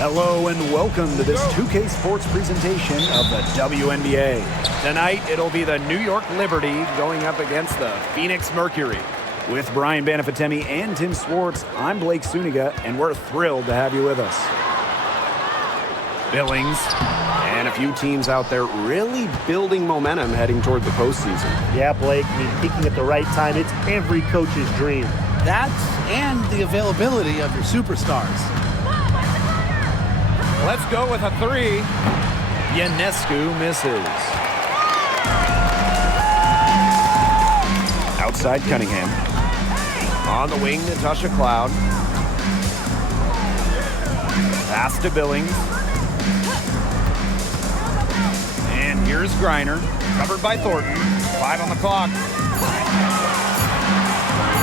Hello and welcome to this 2K Sports presentation of the WNBA. Tonight, it'll be the New York Liberty going up against the Phoenix Mercury. With Brian Banafitemi and Tim Swartz, I'm Blake Suniga, and we're thrilled to have you with us. Billings and a few teams out there really building momentum heading toward the postseason. Yeah, Blake, peaking at the right time, it's every coach's dream. That and the availability of your superstars. Let's go with a three. Ionescu misses. Outside Cunningham. On the wing, Natasha Cloud. Pass to Billings. And here's Griner. Covered by Thornton. 5 on the clock.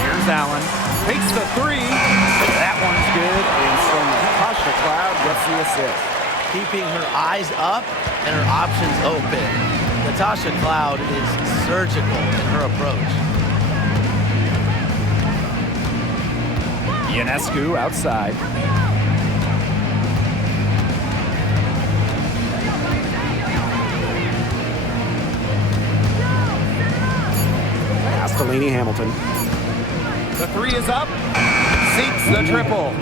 Here's Allen. Takes the three. That one's good. And so Natasha Cloud gets the assist. Keeping her eyes up and her options open. Natasha Cloud is surgical in her approach. Ionescu outside. Pass to Lainey Hamilton. The three is up. Seeks the triple.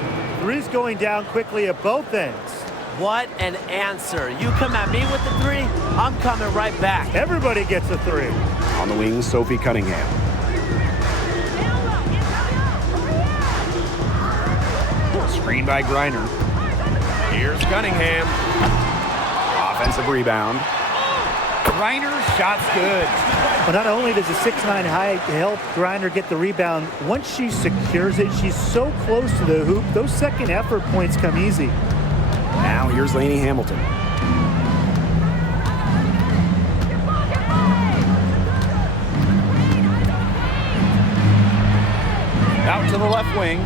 Three's going down quickly at both ends. What an answer. You come at me with the three, I'm coming right back. Everybody gets a three. On the wing, Sophie Cunningham. Screen by Griner. Here's Cunningham. Offensive rebound. Griner's shot's good. But not only does the 6'9" height help Griner get the rebound, once she secures it, she's so close to the hoop, those second effort points come easy. Now here's Lainey Hamilton. Out to the left wing.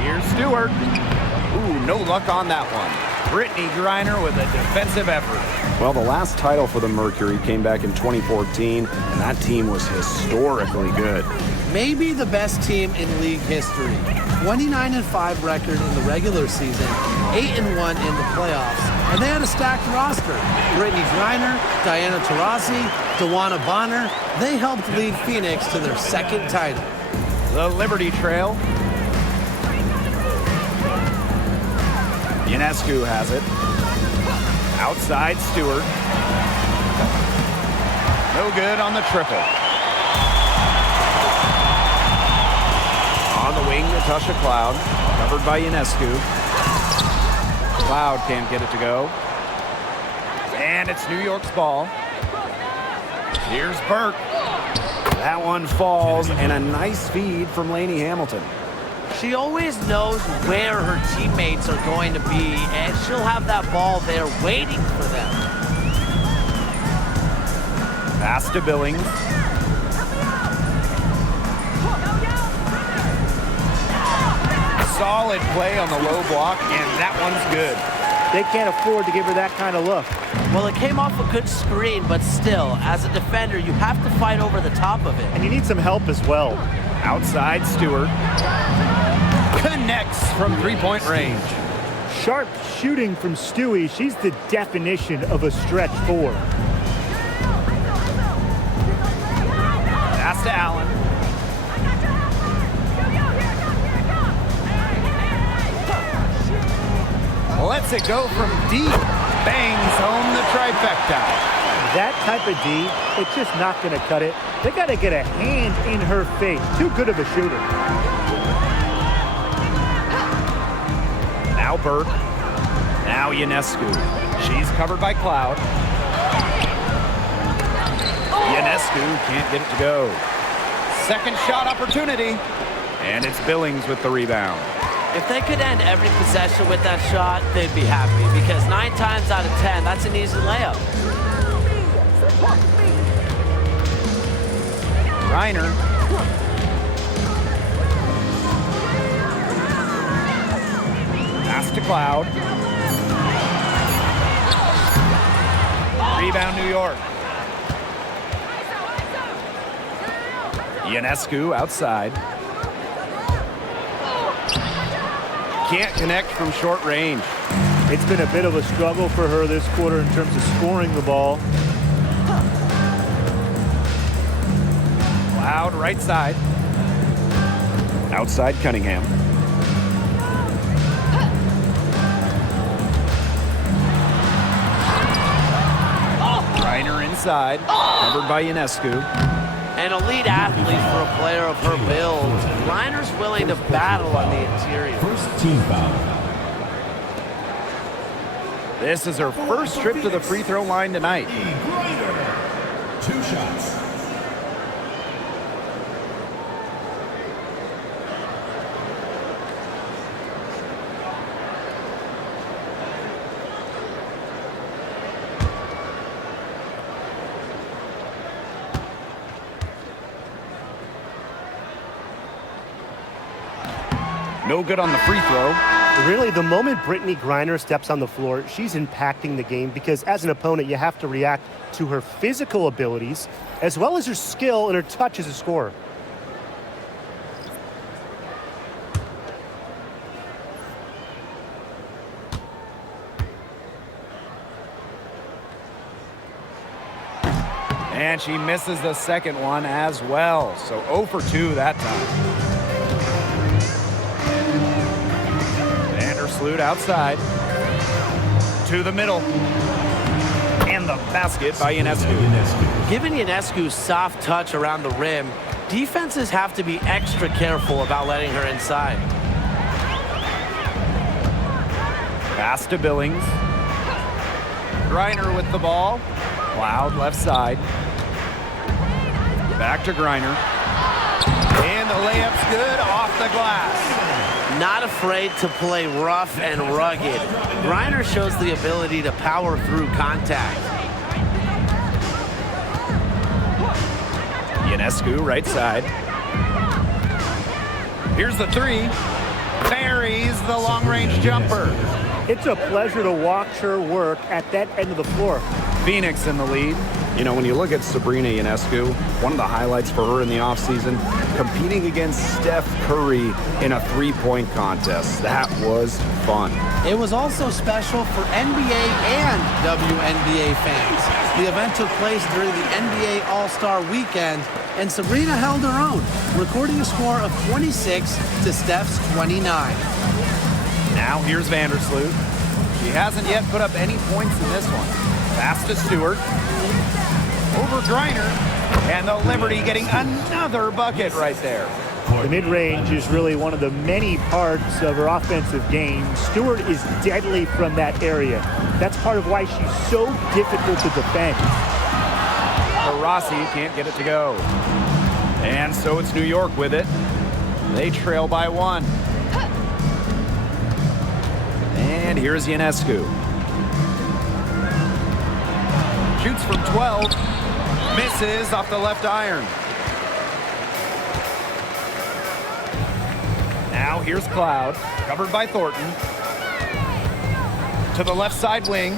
Here's Stewart. Ooh, no luck on that one. Brittany Griner with a defensive effort. Well, the last title for the Mercury came back in 2014, and that team was historically good. Maybe the best team in league history. 29-5 record in the regular season, 8-1 in the playoffs, and they had a stacked roster. Brittany Griner, Diana Taurasi, DeWanna Bonner, they helped lead Phoenix to their second title. The Liberty Trail. Ionescu has it. Outside Stewart. No good on the triple. On the wing, Natasha Cloud. Covered by Ionescu. Cloud can't get it to go. And it's New York's ball. Here's Burke. That one falls, and a nice feed from Lainey Hamilton. She always knows where her teammates are going to be, and she'll have that ball there waiting for them. Pass to Billings. Solid play on the low block, and that one's good. They can't afford to give her that kind of look. Well, it came off a good screen, but still, as a defender, you have to fight over the top of it. And you need some help as well. Outside Stewart. Connects from three-point range. Sharp shooting from Stewie. She's the definition of a stretch four. Pass to Allen. Lets it go from deep. Bangs home the trifecta. That type of D, it's just not going to cut it. They got to get a hand in her face. Too good of a shooter. Now Burke. Now Ionescu. She's covered by Cloud. Ionescu can't get it to go. Second shot opportunity. And it's Billings with the rebound. If they could end every possession with that shot, they'd be happy, because 9 times out of 10, that's an easy layup. Griner. Pass to Cloud. Rebound New York. Ionescu outside. can't connect from short range. It's been a bit of a struggle for her this quarter in terms of scoring the ball. Cloud right side. Outside Cunningham. Reiner inside, covered by Ionescu. An elite athlete for a player of her build. Reiner's willing to battle on the interior. First team foul. This is her first trip to the free throw line tonight. Griner. 2 shots. No good on the free throw. Really, the moment Brittany Griner steps on the floor, she's impacting the game because as an opponent, you have to react to her physical abilities as well as her skill and her touch as a scorer. And she misses the second one as well. So 0 for 2 that time. Vandersloot outside. To the middle. And the basket by Ionescu. Given Ionescu's soft touch around the rim, defenses have to be extra careful about letting her inside. Pass to Billings. Griner with the ball. Cloud left side. Back to Griner. And the layup's good off the glass. Not afraid to play rough and rugged. Griner shows the ability to power through contact. Ionescu right side. Here's the three. Buries the long-range jumper. It's a pleasure to watch her work at that end of the floor. Phoenix in the lead. You know, when you look at Sabrina Ionescu, one of the highlights for her in the offseason, competing against Steph Curry in a three-point contest. That was fun. It was also special for NBA and WNBA fans. The event took place during the NBA All-Star Weekend, and Sabrina held her own, recording a score of 26 to Steph's 29. Now here's Vandersloot. She hasn't yet put up any points in this one. Pass to Stewart. Over Griner. And the Liberty getting another bucket right there. The mid-range is really one of the many parts of her offensive game. Stewart is deadly from that area. That's part of why she's so difficult to defend. Rossi can't get it to go. And so it's New York with it. They trail by 1. And here's Ionescu. Shoots from 12. Misses off the left iron. Now here's Cloud. Covered by Thornton. To the left side wing.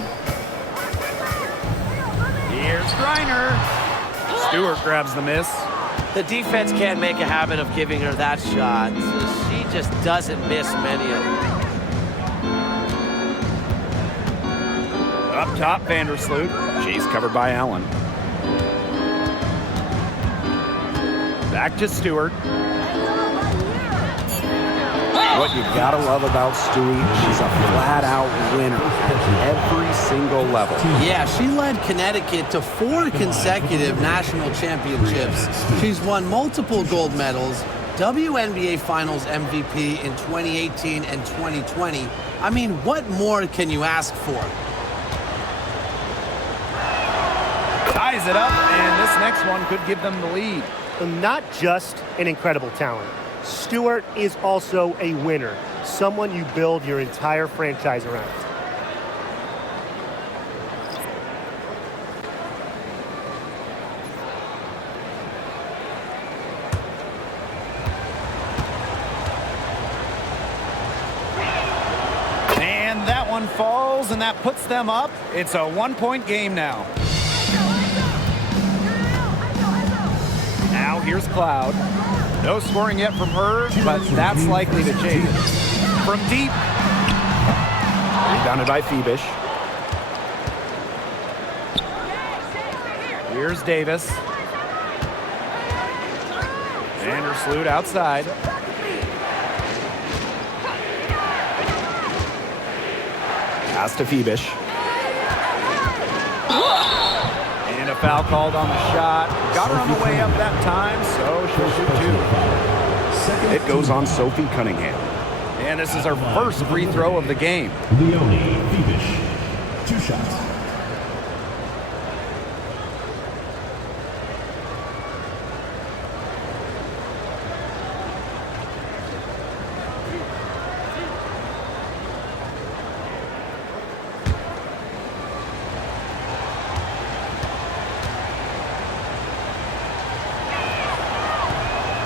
Here's Griner. Stewart grabs the miss. The defense can't make a habit of giving her that shot. She just doesn't miss many of them. Up top, Vandersloot. She's covered by Allen. Back to Stewart. What you gotta love about Stewie, she's a flat-out winner at every single level. Yeah, she led Connecticut to 4 consecutive national championships. She's won multiple gold medals, WNBA Finals MVP in 2018 and 2020. I mean, what more can you ask for? Ties it up, and this next one could give them the lead. Not just an incredible talent. Stewart is also a winner, someone you build your entire franchise around. And that one falls, and that puts them up. It's a 1-point game now. Now here's Cloud. No scoring yet from her, but that's likely to change. From deep. Rebounded by Phoebish. Here's Davis. Vandersloot outside. Pass to Phoebish. And a foul called on the shot. Got her on the way up that time, so she'll shoot two. It goes on Sophie Cunningham. And this is her first free throw of the game. Leonie Phoebish. 2 shots.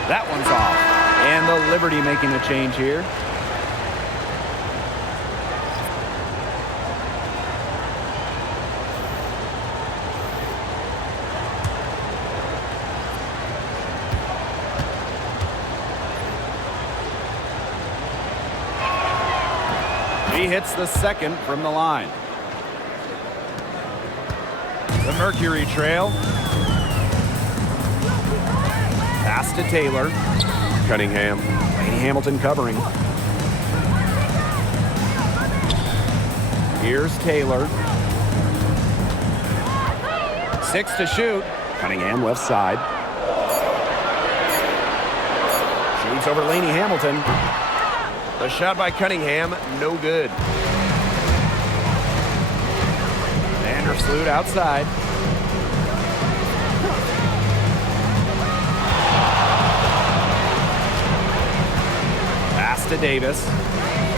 That one's off. And the Liberty making a change here. He hits the second from the line. The Mercury trail. Pass to Taylor. Cunningham. Lady Hamilton covering. Here's Taylor. 6 to shoot. Cunningham left side. Shoots over Lady Hamilton. The shot by Cunningham, no good. Vandersloot outside. Pass to Davis.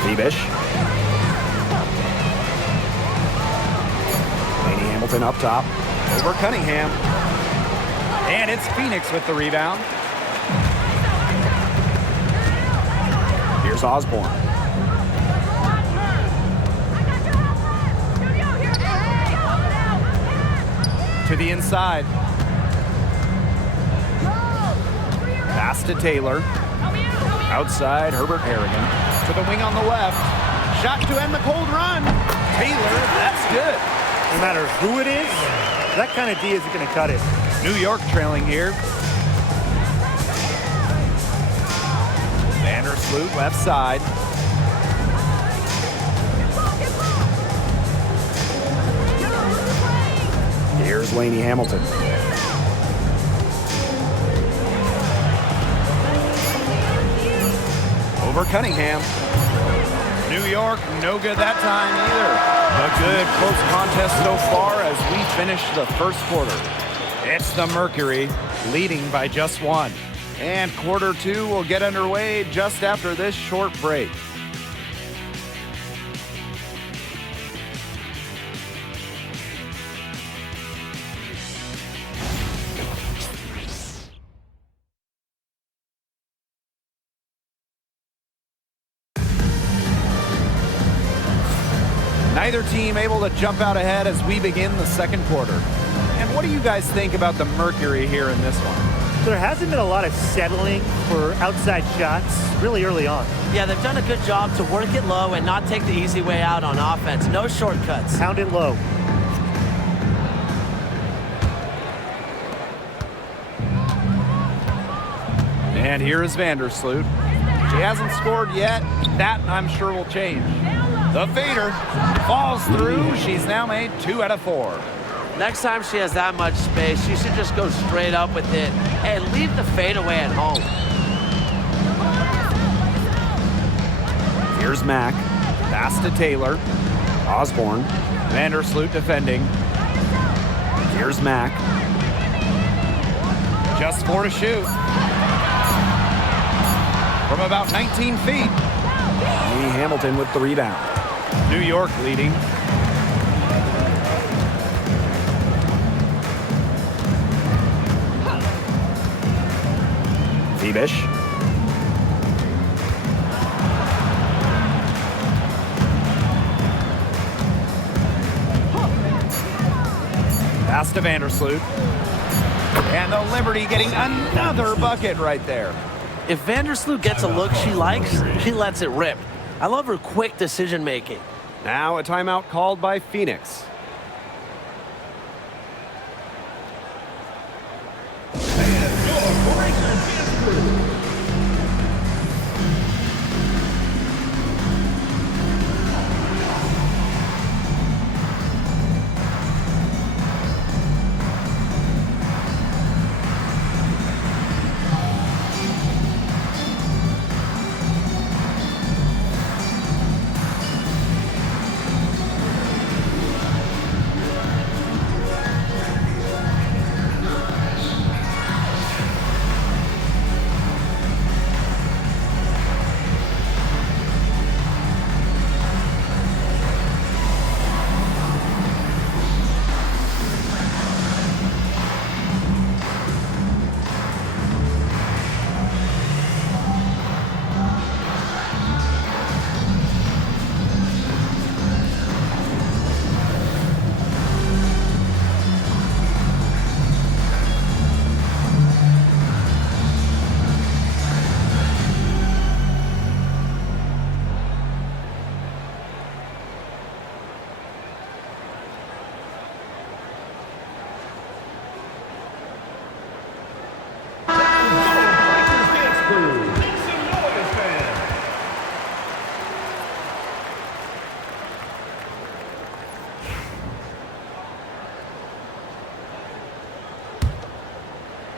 Phoebish. Lady Hamilton up top. Over Cunningham. And it's Phoenix with the rebound. Here's Osborne. To the inside. Pass to Taylor. Outside, Herbert Harrigan. To the wing on the left. Shot to end the cold run. Taylor, that's good. No matter who it is, that kind of D isn't going to cut it. New York trailing here. Vandersloot left side. Here's Lady Hamilton. Over Cunningham. New York, no good that time either. A good close contest so far as we finish the first quarter. It's the Mercury leading by just 1. And quarter 2 will get underway just after this short break. Neither team able to jump out ahead as we begin the second quarter. And what do you guys think about the Mercury here in this one? There hasn't been a lot of settling for outside shots really early on. Yeah, they've done a good job to work it low and not take the easy way out on offense. No shortcuts. Pound it low. And here is Vandersloot. She hasn't scored yet. That, I'm sure, will change. The fader falls through. She's now made 2 out of 4. Next time she has that much space, she should just go straight up with it and leave the fadeaway at home. Here's Mack. Pass to Taylor. Osborne. Vandersloot defending. Here's Mack. Just 4 to shoot. From about 19 feet. Lady Hamilton with the rebound. New York leading. Phoebish. Pass to Vandersloot. And the Liberty getting another bucket right there. If Vandersloot gets a look she likes, she lets it rip. I love her quick decision making. Now a timeout called by Phoenix.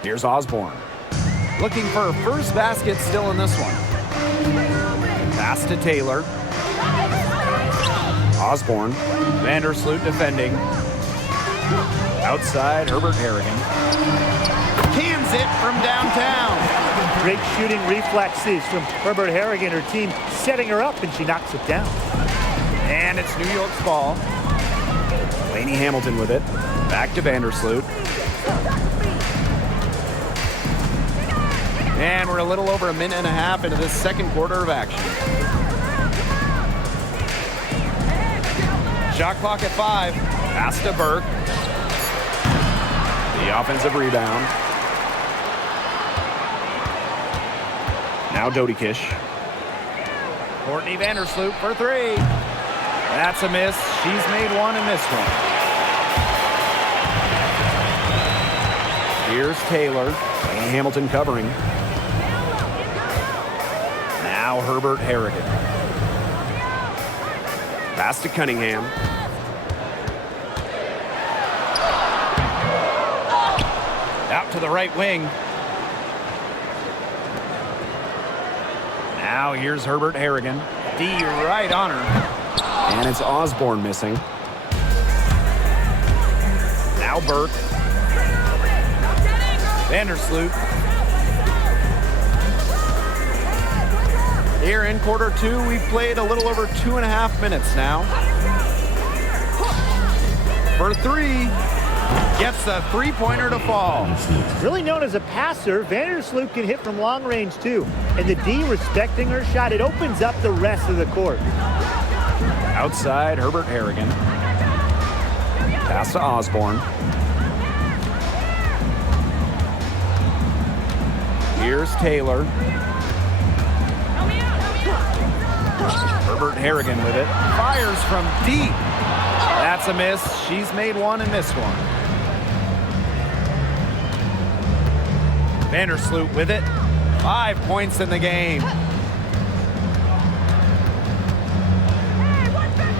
Here's Osborne. Looking for her first basket still in this one. Pass to Taylor. Osborne. Vandersloot defending. Outside, Herbert Harrigan. Cans it from downtown. Great shooting reflexes from Herbert Harrigan. Her team setting her up, and she knocks it down. And it's New York's ball. Lainey Hamilton with it. Back to Vandersloot. And we're a little over a minute and a half into this second quarter of action. Shot clock at 5. Pass to Burke. The offensive rebound. Now Dodie Kish. Courtney Vandersloot for 3. That's a miss. She's made one and missed one. Here's Taylor. Lainey Hamilton covering. Now Herbert Harrigan. Pass to Cunningham. Out to the right wing. Now here's Herbert Harrigan. D right on her. And it's Osborne missing. Now Burke. Vandersloot. Here in quarter 2, we've played a little over 2.5 minutes now. For 3, gets the three-pointer to fall. Really known as a passer, Vandersloot can hit from long range too. And the D respecting her shot, it opens up the rest of the court. Outside, Herbert Harrigan. Pass to Osborne. Here's Taylor. Herbert Harrigan with it. Fires from deep. That's a miss. She's made one and missed one. Vandersloot with it. 5 points in the game.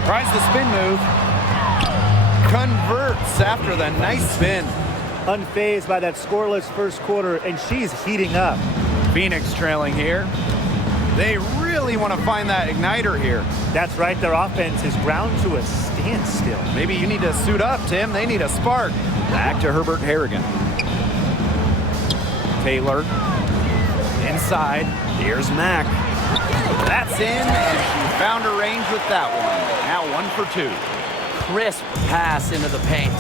Tries the spin move. Converts after the nice spin. Unfazed by that scoreless first quarter, and she's heating up. Phoenix trailing here. They really want to find that igniter here. That's right, their offense is ground to a standstill. Maybe you need to suit up, Tim. They need a spark. Back to Herbert Harrigan. Taylor. Inside. Here's Mack. That's in, and she found her range with that one. Now 1 for 2. Crisp pass into the paint.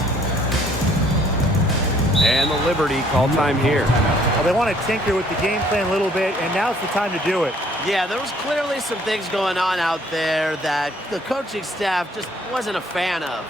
And the Liberty call time here. Well, they want to tinker with the game plan a little bit, and now's the time to do it. Yeah, there was clearly some things going on out there that the coaching staff just wasn't a fan of.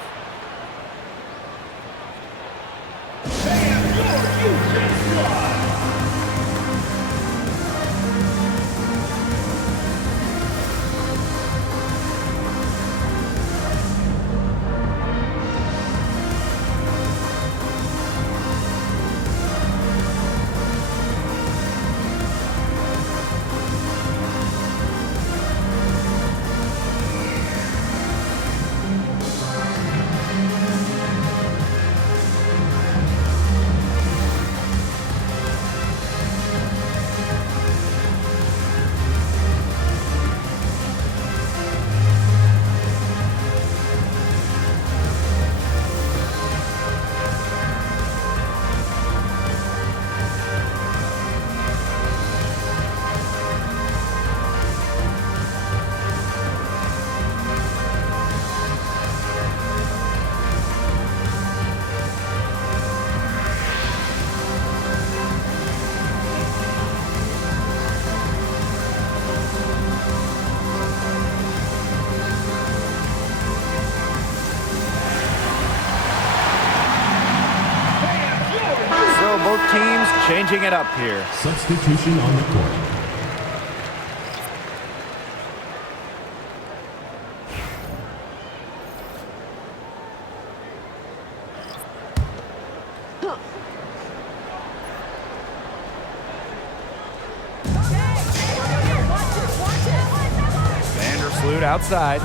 Changing it up here. Substitution on the court. Vandersloot outside.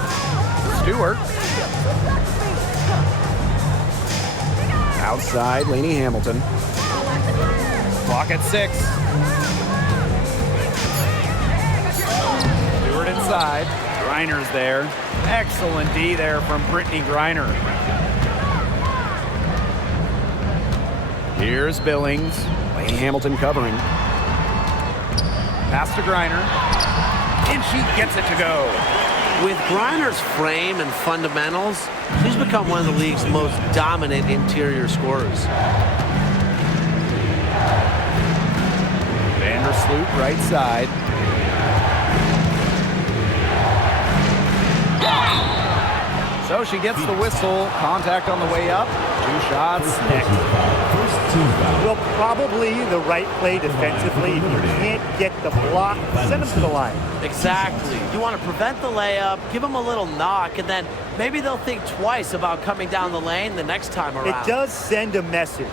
Stewart. Outside, Lainey Hamilton. Clock at 6. Stewart inside. Griner's there. Excellent D there from Brittany Griner. Here's Billings. Lainey Hamilton covering. Pass to Griner. And she gets it to go. With Griner's frame and fundamentals, she's become one of the league's most dominant interior scorers. Vandersloot right side. So she gets the whistle. Contact on the way up. 2 shots next. Well, probably the right play defensively. If you can't get the block, send them to the line. Exactly. You want to prevent the layup, give them a little knock, and then maybe they'll think twice about coming down the lane the next time around. It does send a message.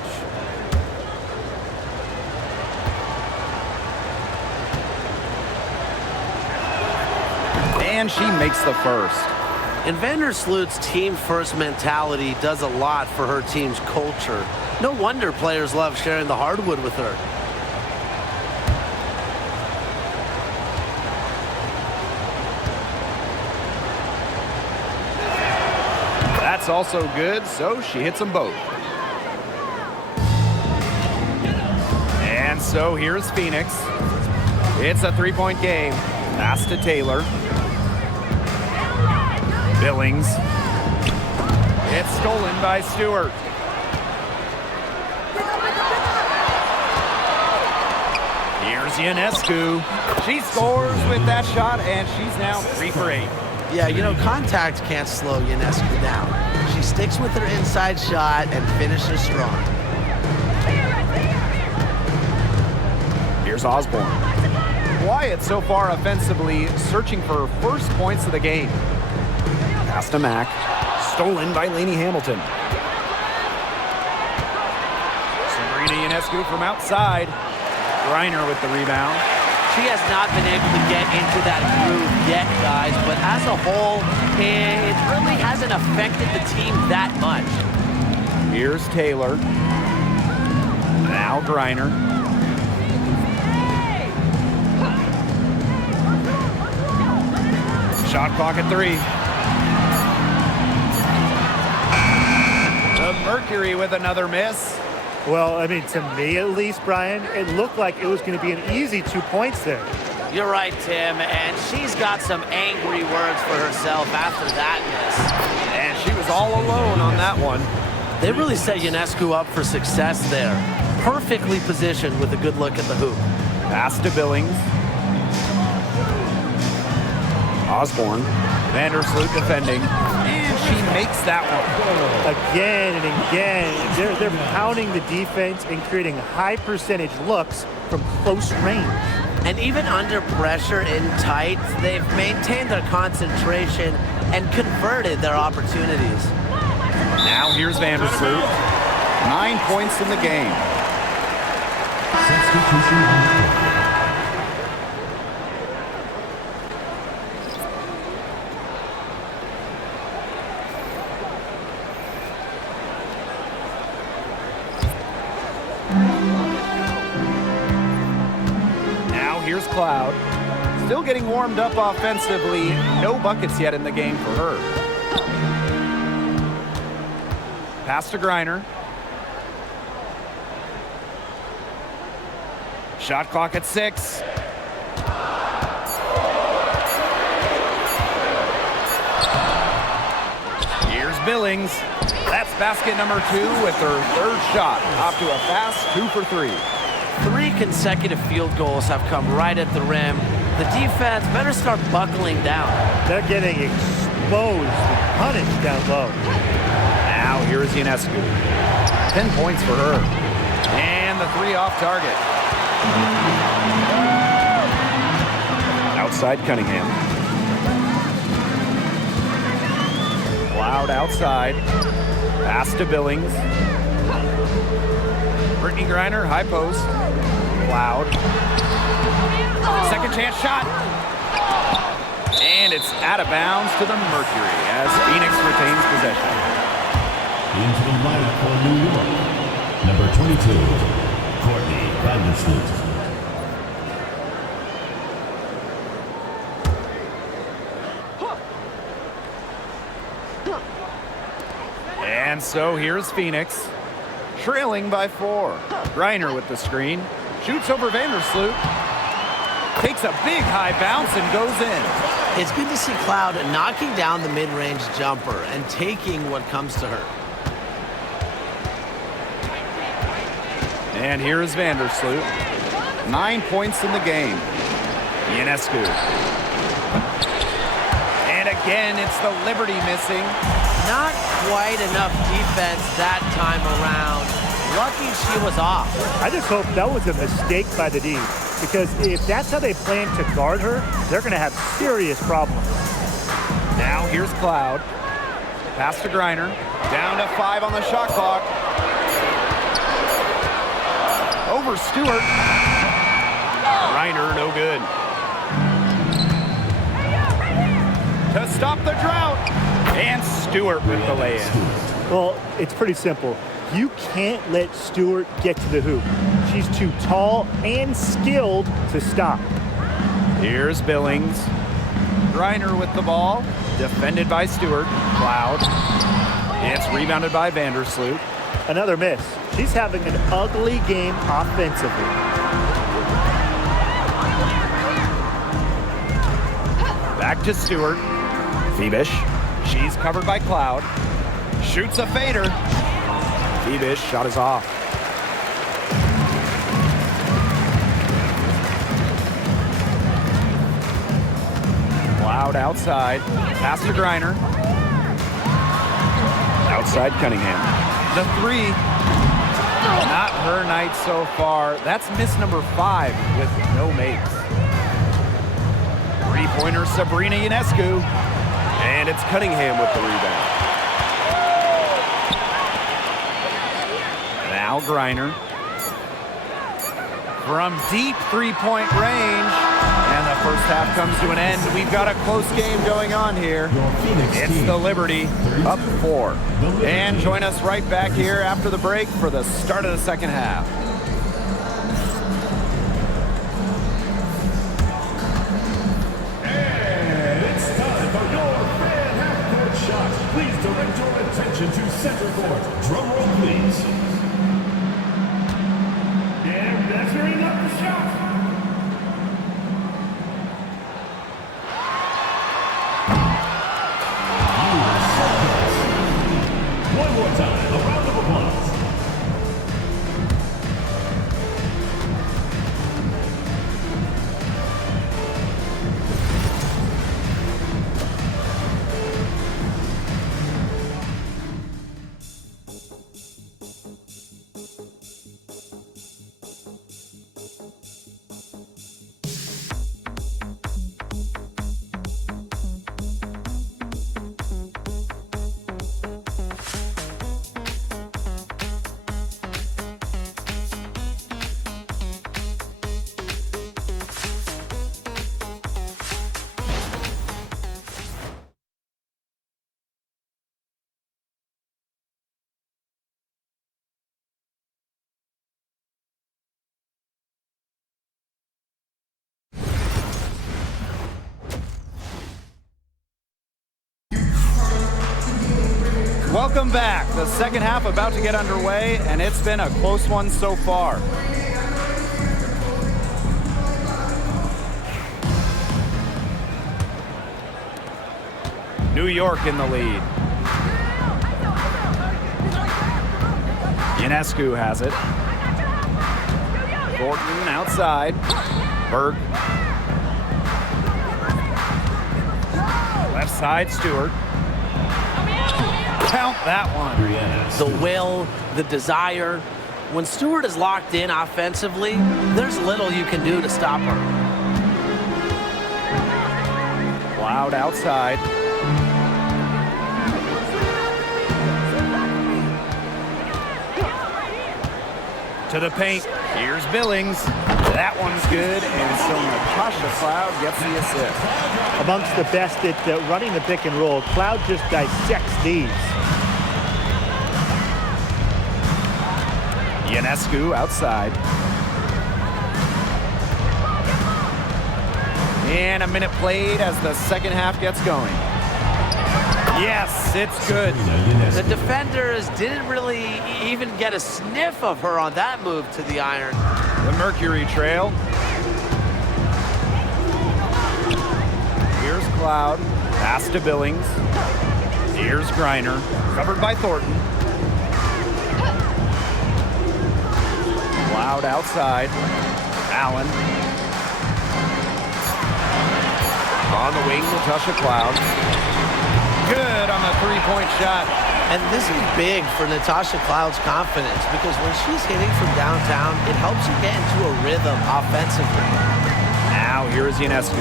And she makes the first. And Vandersloot's team-first mentality does a lot for her team's culture. No wonder players love sharing the hardwood with her. That's also good, so she hits them both. And so here's Phoenix. It's a 3-point game. Pass to Taylor. Billings. It's stolen by Stewart. Here's Ionescu. She scores with that shot, and she's now 3 for 8. Yeah, you know, contact can't slow Ionescu down. She sticks with her inside shot and finishes strong. Here's Osborne. Wyatt so far offensively searching for her first points of the game. Pass to Mack. Stolen by Lainey Hamilton. Sabrina Ionescu from outside. Griner with the rebound. She has not been able to get into that groove yet, guys, but as a whole, it really hasn't affected the team that much. Here's Taylor. Now Griner. Shot clock at 3. The Mercury with another miss. Well, I mean, to me at least, Brian, it looked like it was going to be an easy 2 points there. You're right, Tim, and she's got some angry words for herself after that miss. And she was all alone on that one. They really set Ionescu up for success there. Perfectly positioned with a good look at the hoop. Pass to Billings. Osborne. Vandersloot defending. And she makes that one. Again and again, they're pounding the defense and creating high percentage looks from close range. And even under pressure in tight, they've maintained their concentration and converted their opportunities. Now here's Vandersloot. 9 points in the game. Substitution on the court. Here's Cloud. Still getting warmed up offensively. No buckets yet in the game for her. Pass to Griner. Shot clock at 6. Here's Billings. That's basket number 2 with her 3rd shot. Off to a fast 2 for 3. 3 consecutive field goals have come right at the rim. The defense better start buckling down. They're getting exposed and punished down low. Now here's Ionescu. 10 points for her. And the three off target. Outside Cunningham. Cloud outside. Pass to Billings. Brittany Griner, high post. Cloud. Second chance shot. And it's out of bounds to the Mercury as Phoenix retains possession. Into the lineup for New York, number 22, Courtney Vandersloot. And so here's Phoenix, trailing by 4. Griner with the screen, shoots over Vandersloot, takes a big high bounce and goes in. It's good to see Cloud knocking down the mid-range jumper and taking what comes to her. And here is Vandersloot. 9 points in the game. Ionescu. And again, it's the Liberty missing. Not quite enough defense that time around. Lucky she was off. I just hope that was a mistake by the D, because if that's how they plan to guard her, they're going to have serious problems. Now here's Cloud. Pass to Griner. Down to 5 on the shot clock. Over Stewart. Griner, no good. To stop the drought. And Stewart with the lay-in. Well, it's pretty simple. You can't let Stewart get to the hoop. She's too tall and skilled to stop. Here's Billings. Griner with the ball. Defended by Stewart. Cloud. It's rebounded by Vandersloot. Another miss. She's having an ugly game offensively. Back to Stewart. Phoebish. She's covered by Cloud. Shoots a fader. Phoebish, shot is off. Cloud outside. Pass to Griner. Outside Cunningham. The 3. Not her night so far. That's miss number 5 with no makes. Three-pointer Sabrina Ionescu. And it's Cunningham with the rebound. Now Griner. From deep three-point range. And the first half comes to an end. We've got a close game going on here. It's the Liberty up 4. And join us right back here after the break for the start of the second half. And it's time for your fan half-court shot. Please direct your attention to center court. Drum roll, please. And measuring up the shot. One more time, a round of applause. Welcome back. The second half about to get underway, and it's been a close one so far. New York in the lead. Ionescu has it. Thornton outside. Berg. Left side, Stewart. Count that one. The will, the desire, When Stewart is locked in offensively, there's little you can do to stop her. Loud outside. To the paint. Here's Billings. That one's good, and so Natasha Cloud gets the assist. Amongst the best at running the pick and roll, Cloud just dissects these. Ionescu outside. And a minute played as the second half gets going. Yes, it's good. The defenders didn't really even get a sniff of her on that move to the iron. The Mercury trail. Here's Cloud. Pass to Billings. Here's Griner. Covered by Thornton. Cloud outside. Allen. On the wing, Natasha Cloud. Good on the three-point shot. And this is big for Natasha Cloud's confidence because when she's hitting from downtown, it helps her get into a rhythm offensively. Now here is Ionescu.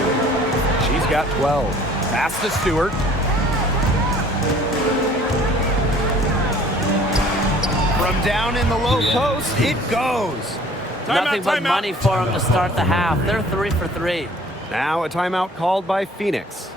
She's got 12. Pass to Stewart. From down in the low post, it goes. Nothing but money for them to start the half. They're 3 for 3. Now a timeout called by Phoenix.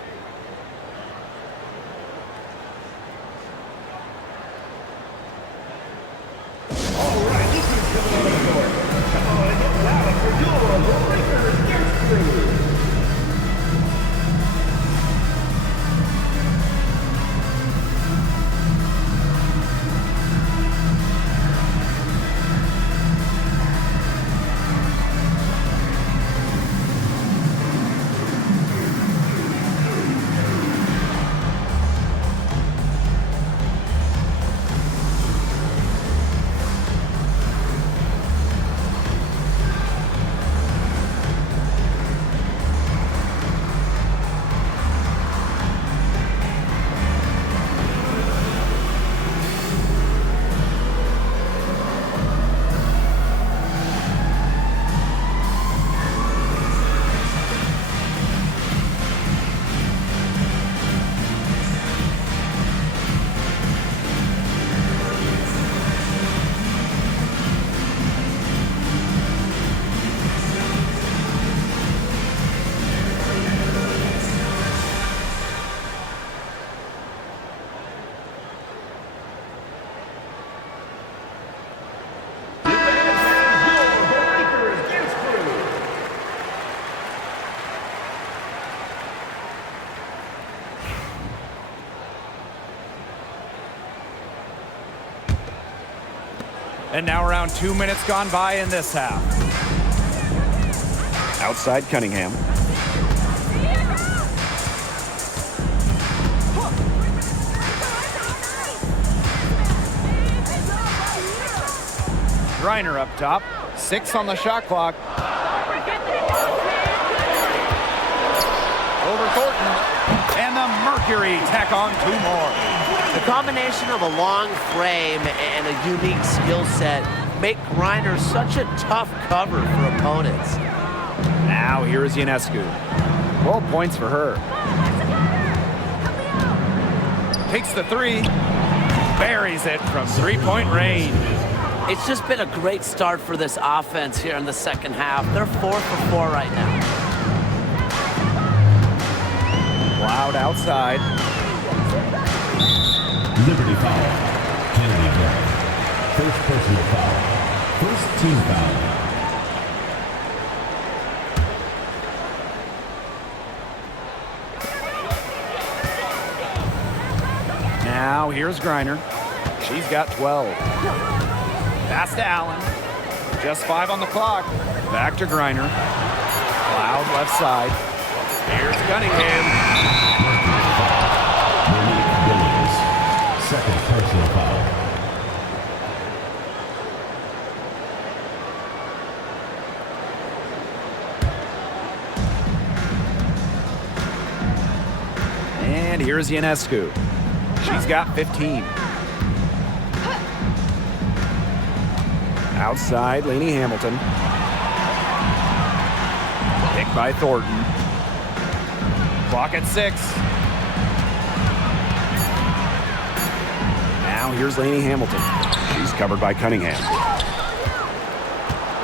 And now around 2 minutes gone by in this half. Outside Cunningham. Griner up top. 6 on the shot clock. Over Thornton. And the Mercury tack on 2 more. The combination of a long frame and a unique skill set make Griner such a tough cover for opponents. Now here is Ionescu. 12 points for her. Takes the 3. Buries it from 3-point range. It's just been a great start for this offense here in the second half. They're 4 for 4 right now. Loud outside. Liberty foul. Penalty flag. First personal foul. First team foul. Now here's Griner. She's got 12. Pass to Allen. Just 5 on the clock. Back to Griner. Cloud left side. Here's Cunningham. Second personal foul. And here's Ionescu. She's got 15. Outside, Lainey Hamilton. Picked by Thornton. Clock at 6. Now here's Lainey Hamilton. She's covered by Cunningham.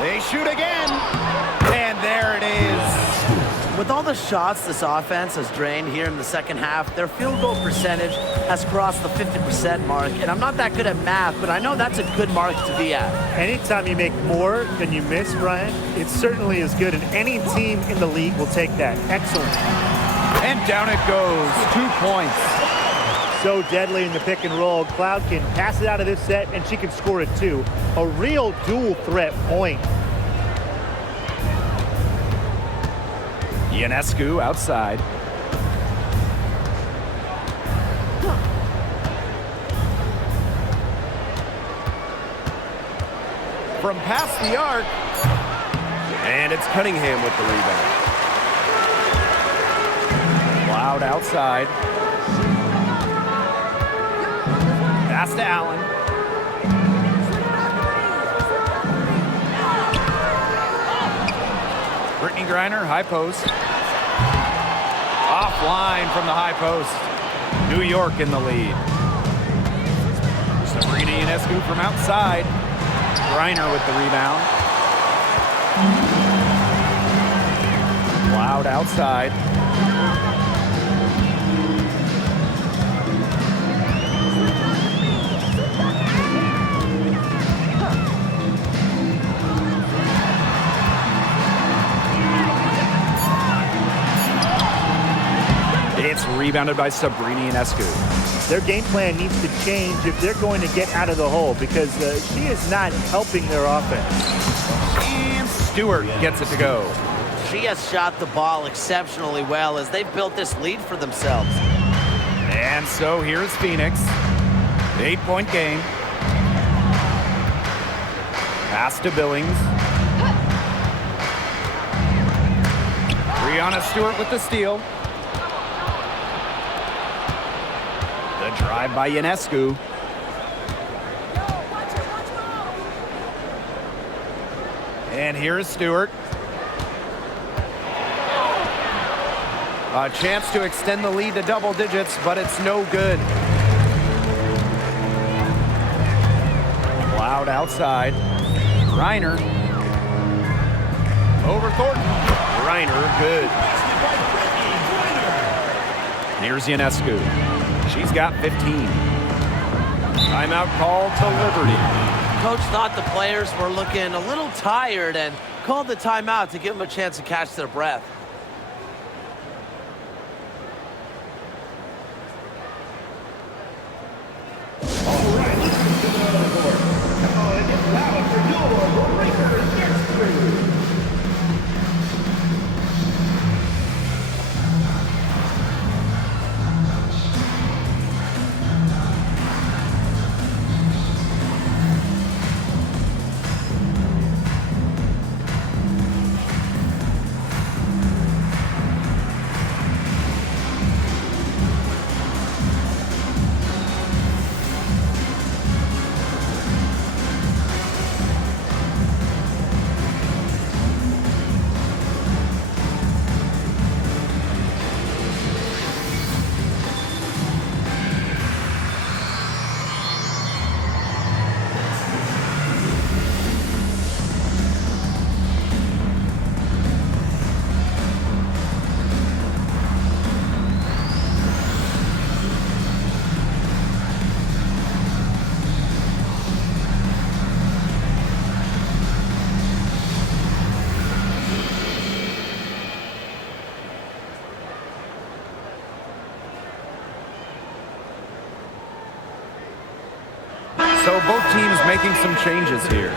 They shoot again. And there it is. With all the shots this offense has drained here in the second half, their field goal percentage has crossed the 50% mark. And I'm not that good at math, but I know that's a good mark to be at. Anytime you make more than you miss, Brian, it certainly is good, and any team in the league will take that. Excellent. And down it goes. 2 points. So deadly in the pick and roll. Cloud can pass it out of this set, and she can score it too. A real dual threat point. Ionescu outside. From past the arc. And it's Cunningham with the rebound. Cloud outside. Pass to Allen. Brittany Griner, high post. Offline from the high post. New York in the lead. Sabrina Ionescu from outside. Griner with the rebound. Cloud outside. It's rebounded by Sabrina Ionescu. Their game plan needs to change if they're going to get out of the hole, because she is not helping their offense. And Stewart gets it to go. She has shot the ball exceptionally well as they've built this lead for themselves. And so here's Phoenix. 8-point game. Pass to Billings. Brianna Stewart with the steal. The drive by Ionescu. And here's Stewart. A chance to extend the lead to double digits, but it's no good. Cloud outside. Griner. Over Thornton. Griner, good. Here's Ionescu. She's got 15. Timeout called to Liberty. Coach thought the players were looking a little tired and called the timeout to give them a chance to catch their breath. All right, let's get to the court. Come on, get loud for your Breakers next crew. So both teams making some changes here.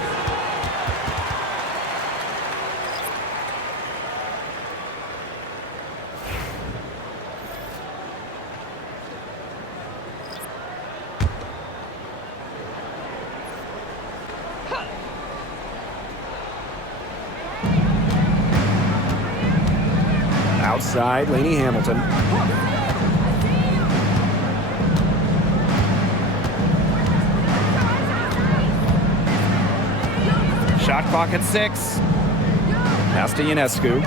Outside, Lainey Hamilton. Shot clock at 6. Pass to Ionescu.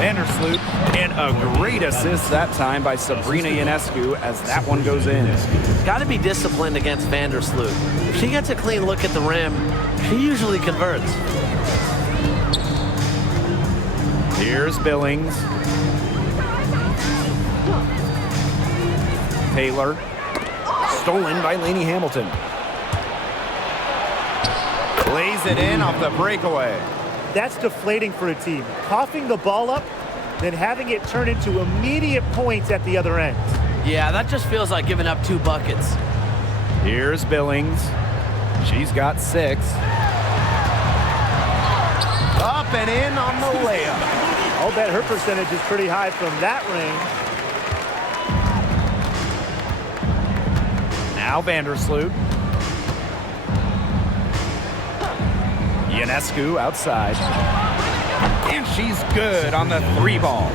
Vandersloot, and a great assist that time by Sabrina Ionescu as that one goes in. Got to be disciplined against Vandersloot. If she gets a clean look at the rim, she usually converts. Here's Billings. Taylor. Stolen by Lainey Hamilton. Lays it in off the breakaway. That's deflating for a team. Coughing the ball up, then having it turn into immediate points at the other end. Yeah, that just feels like giving up 2 buckets. Here's Billings. She's got 6. Up and in on the layup. I'll bet her percentage is pretty high from that range. Now Vandersloot. Ionescu outside. And she's good on the 3 ball.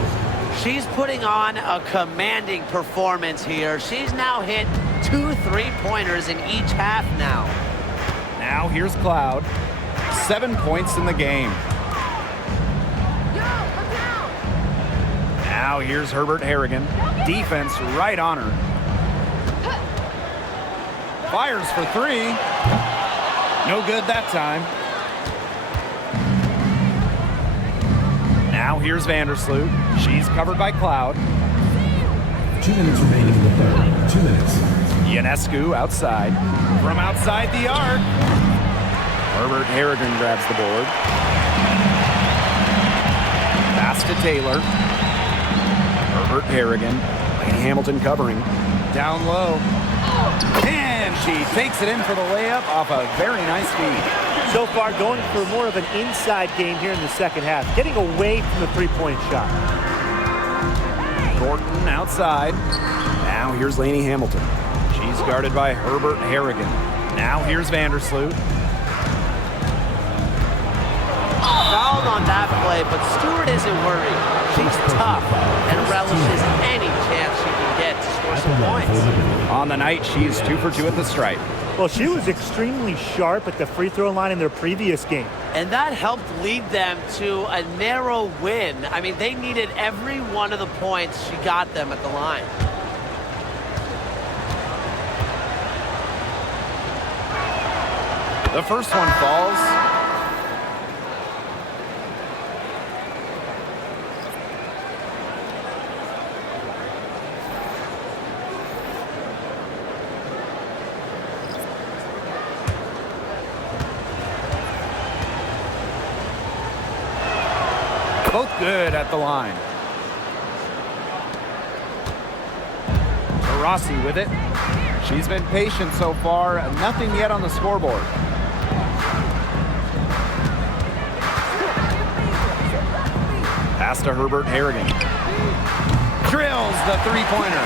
She's putting on a commanding performance here. She's now hit 2 3-pointers in each half now. Now here's Cloud. 7 points in the game. Now here's Herbert Harrigan. Defense right on her. Fires for 3. No good that time. Now here's Vandersloot. She's covered by Cloud. 2 minutes remaining in the third. 2 minutes. Ionescu outside. From outside the arc. Herbert Harrigan grabs the board. Pass to Taylor. Herbert Harrigan. Lainey Hamilton covering. Down low. And she takes it in for the layup off a very nice feed. So far, going for more of an inside game here in the second half, getting away from the 3-point shot. Gordon outside. Now here's Lainey Hamilton. She's guarded by Herbert Harrigan. Now here's Vandersloot. Fouled on that play, but Stewart isn't worried. She's tough and relishes any chance she can get to score some points. On the night, she's 2 for 2 at the stripe. Well, she was extremely sharp at the free throw line in their previous game. And that helped lead them to a narrow win. I mean, they needed every one of the points she got them at the line. The first one falls. Both good at the line. Rossi with it. She's been patient so far. Nothing yet on the scoreboard. Pass to Herbert Harrigan. Drills the 3-pointer.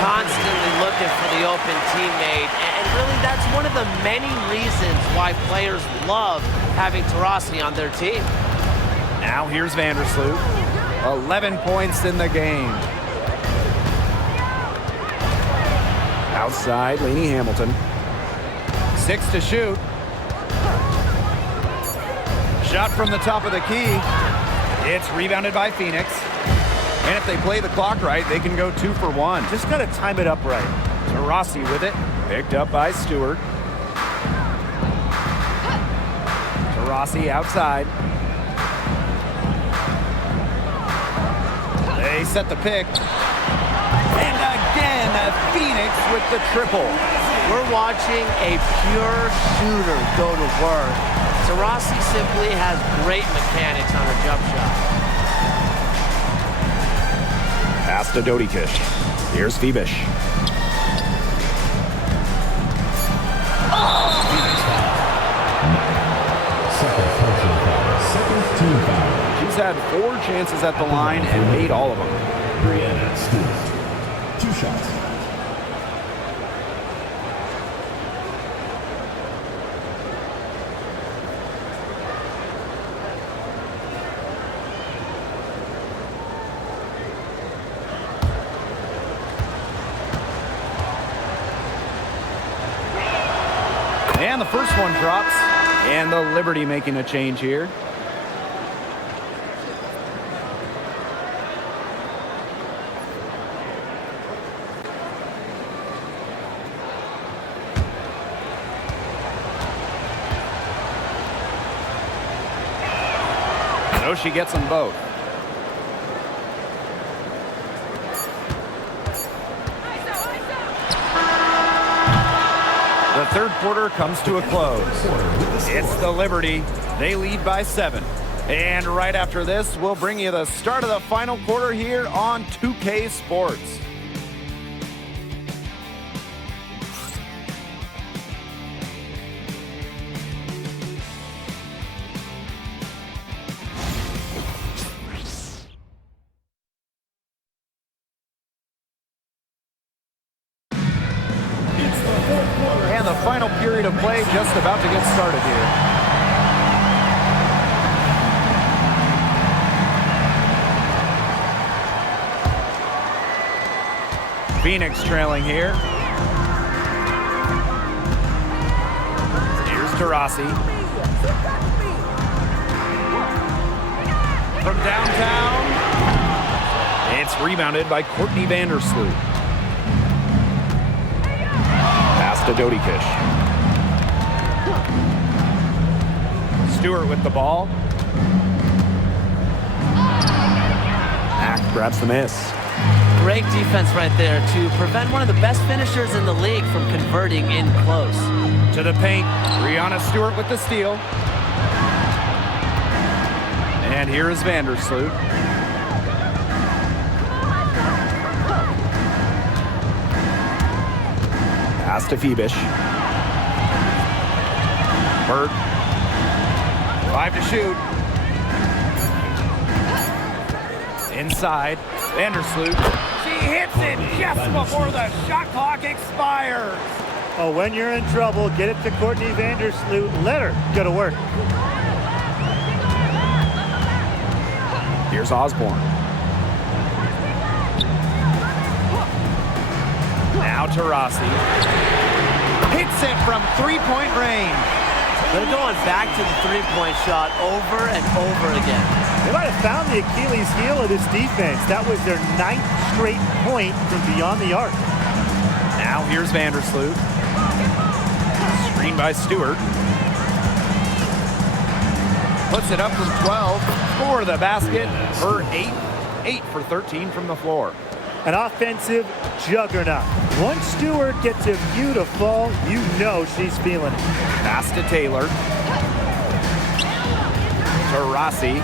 Constantly looking for the open teammate. And really, that's one of the many reasons why players love having Taurasi on their team. Now here's Vandersloot. 11 points in the game. Outside, Lainey Hamilton. 6 to shoot. Shot from the top of the key. It's rebounded by Phoenix. And if they play the clock right, they can go 2 for 1. Just got to time it up right. Rossi with it. Picked up by Stewart. Rossi outside. They set the pick. And again, Phoenix with the triple. We're watching a pure shooter go to work. Taurasi simply has great mechanics on her jump shot. Pass to Dodikish. Here's Phoebish. Second team foul. She's had 4 chances at the line and made all of them. Brianna Stewart. 2 shots. And the first one drops. And the Liberty making a change here. So she gets them both. The third quarter comes to a close. It's the Liberty. They lead by 7. And right after this, we'll bring you the start of the final quarter here on 2K Sports. And the final period of play just about to get started here. Phoenix trailing here. Here's Taurasi. From downtown, it's rebounded by Courtney Vandersloot. Pass to Dodikish. Stewart with the ball. Mack grabs the miss. Great defense right there to prevent one of the best finishers in the league from converting in close. To the paint, Breanna Stewart with the steal. And here is Vandersloot. Pass to Phoebish. Bird. 5 to shoot. Inside, Vandersloot. She hits it just before the shot clock expires. Oh, when you're in trouble, get it to Courtney Vandersloot. Let her go to work. Here's Osborne. Now Taurasi. Hits it from three-point range. They're going back to the three-point shot over and over again. They might have found the Achilles heel of this defense. That was their 9th straight point from beyond the arc. Now here's Vandersloot. Screen by Stewart. Puts it up from 12 for the basket. Her 8 for 13 from the floor. An offensive juggernaut. Once Stewart gets a view to fall, you know she's feeling it. Pass to Taylor. Taurasi.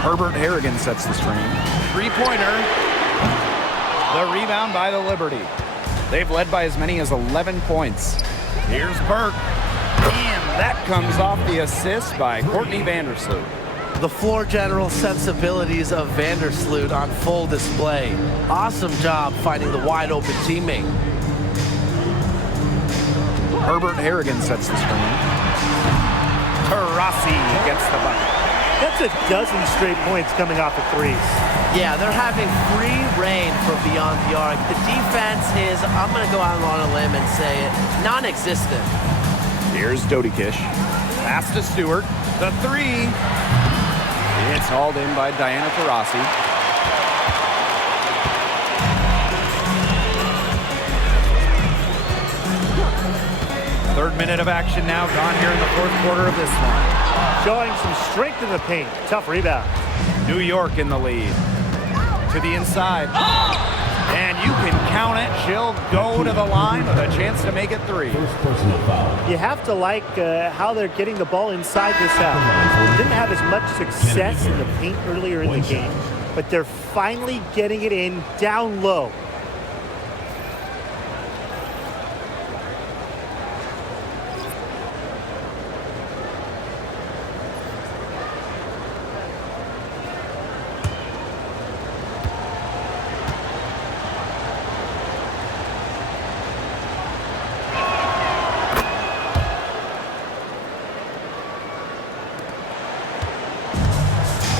Herbert Harrigan sets the screen. Three-pointer. The rebound by the Liberty. They've led by as many as 11 points. Here's Burke. And that comes off the assist by Courtney Vandersloot. The floor general sensibilities of Vandersloot on full display. Awesome job finding the wide open teammate. Herbert Harrigan sets the screen. Taurasi gets the bucket. That's a dozen straight points coming off of threes. Yeah, they're having free reign from beyond the arc. The defense is, I'm going to go out on a limb and say it, non-existent. Here's Dodikish. Pass to Stewart. The three. It's hauled in by Diana Taurasi. Third minute of action now gone here in the fourth quarter of this one. Showing some strength in the paint. Tough rebound. New York in the lead. To the inside. And you can count it. She'll go to the line with a chance to make it 3. First personal foul. You have to like how they're getting the ball inside this half. Didn't have as much success in the paint earlier in the game, but they're finally getting it in down low.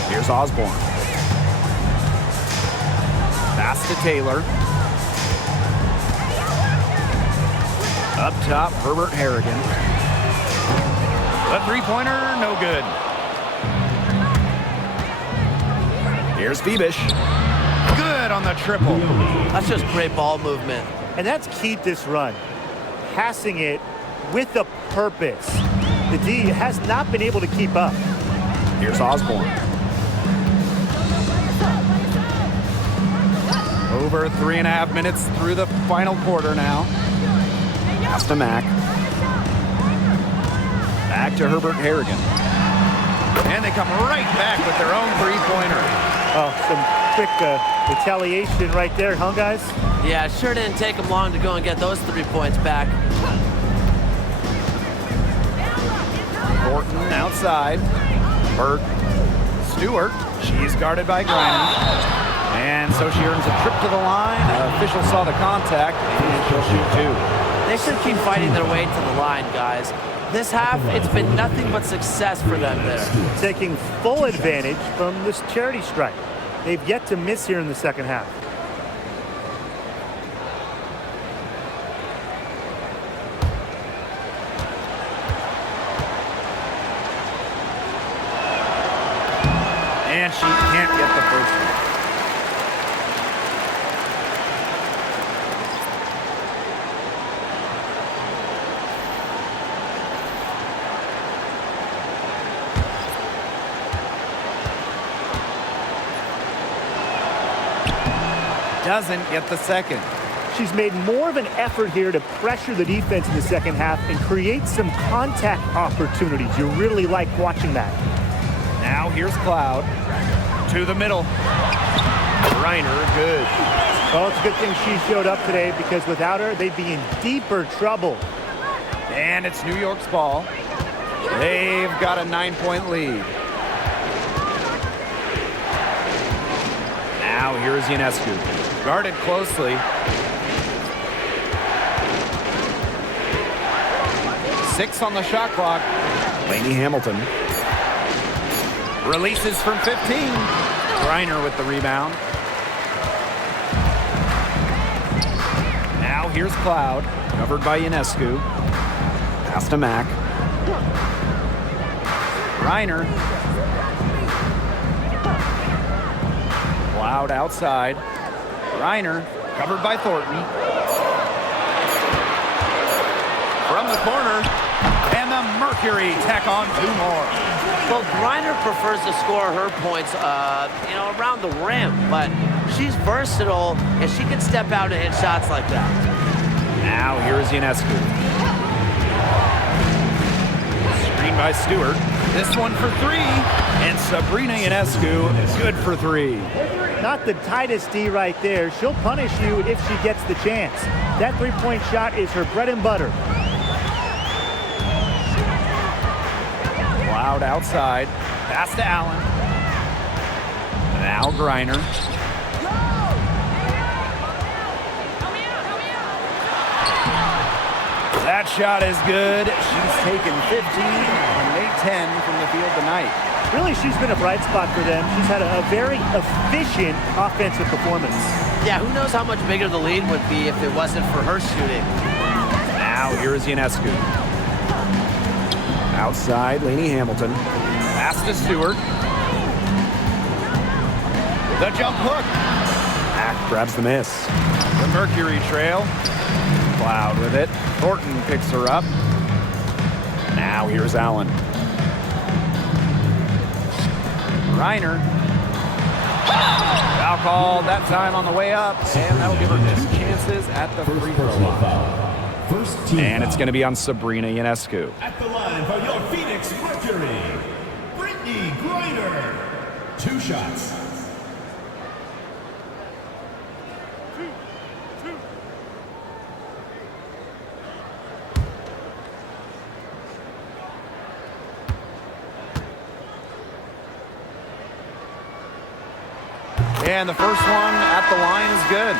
Here's Osborne. Pass to Taylor. Up top, Herbert Harrigan. The three-pointer, no good. Here's Bebish. Good on the triple. That's just great ball movement. And that's key to this run. Passing it with a purpose. The D has not been able to keep up. Here's Osborne. Over 3.5 minutes through the final quarter now. Pass to Mack. Back to Herbert Harrigan. And they come right back with their own three-pointer. Oh, some quick retaliation right there, huh, guys? Yeah, it sure didn't take them long to go and get those 3 points back. Thornton outside. Burke. Stewart. She's guarded by Griner. And so she earns a trip to the line. Official saw the contact, and she'll shoot 2. They should keep fighting their way to the line, guys. This half, it's been nothing but success for them there. Taking full advantage from this charity strike. They've yet to miss here in the second half. And she can't get the first one. Doesn't get the second. She's made more of an effort here to pressure the defense in the second half and create some contact opportunities. You really like watching that. Now here's Cloud. To the middle. Griner, good. Well, it's a good thing she showed up today because without her, they'd be in deeper trouble. And it's New York's ball. They've got a 9-point lead. Now here's Ionescu. Guarded closely. 6 on the shot clock. Lainey Hamilton. Releases from 15. Griner with the rebound. Now here's Cloud. Covered by Ionescu. Pass to Mack. Griner. Cloud outside. Griner, covered by Thornton. From the corner, and the Mercury tack on 2 more. Well, Griner prefers to score her points, around the rim, but she's versatile, and she can step out and hit shots like that. Now here's Ionescu. Screen by Stewart. This one for 3, and Sabrina Ionescu is good for 3. Not the tightest D right there. She'll punish you if she gets the chance. That three-point shot is her bread and butter. Cloud outside. Pass to Allen. Now Griner. That shot is good. She's taken 15 and made 10 from the field tonight. Really, she's been a bright spot for them. She's had a very efficient offensive performance. Yeah, who knows how much bigger the lead would be if it wasn't for her shooting. Now here's Ionescu. Outside, Lainey Hamilton. Pass to Stewart. The jump hook. Mack grabs the miss. The Mercury trail. Cloud with it. Thornton picks her up. Now here's Allen. Griner. Foul called that time on the way up, and that'll give her 2 chances at the free throw line. And it's going to be on Sabrina Ionescu. At the line for your Phoenix Mercury, Brittany Griner. 2 shots. And the first one at the line is good.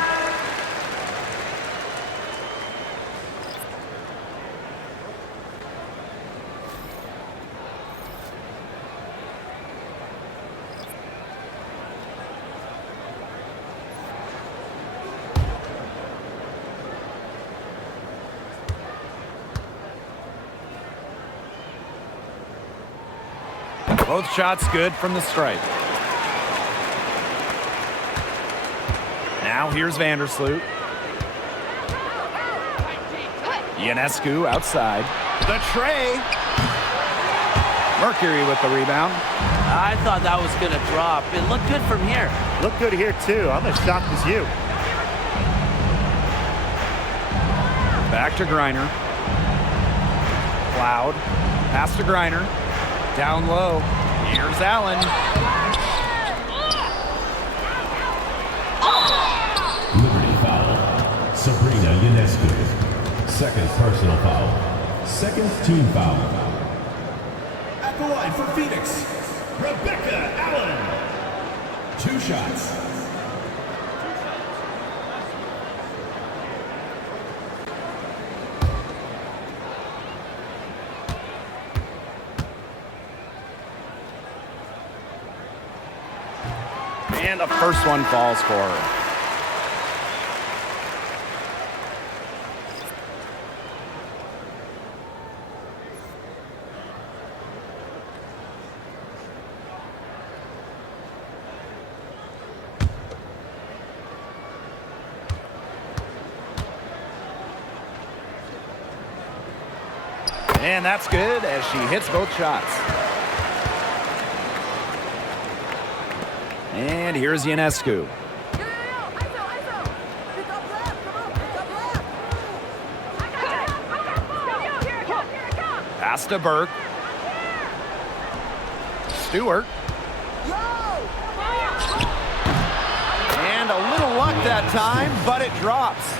Both shots good from the stripe. Now here's Vandersloot. Ionescu outside. The tray. Mercury with the rebound. I thought that was going to drop. It looked good from here. Looked good here, too. I'm as shocked as you. Back to Griner. Cloud. Pass to Griner. Down low. Here's Allen. Liberty foul. Sabrina Ionescu. Second personal foul. Second team foul. At the line for Phoenix, Rebecca Allen. 2 shots. And the first one falls for her. And that's good as she hits both shots. And here's Ionescu. Pass to Burke. Stewart. And a little luck that time, but it drops.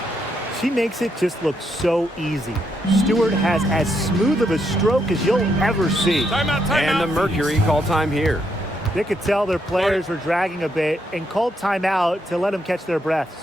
She makes it just look so easy. Stewart has as smooth of a stroke as you'll ever see. And the Mercury call time here. They could tell their players were dragging a bit and called timeout to let them catch their breaths.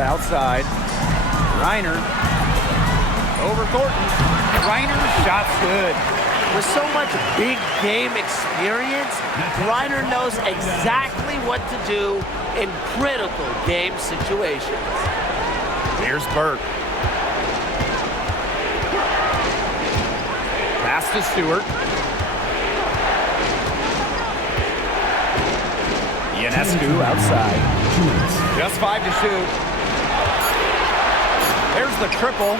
Outside. Reiner. Over Thornton. Reiner shot's good. With so much big game experience, Reiner knows exactly what to do in critical game situations. Here's Burke. Pass to Stewart. Ionescu outside. Just 5 to shoot. There's the triple.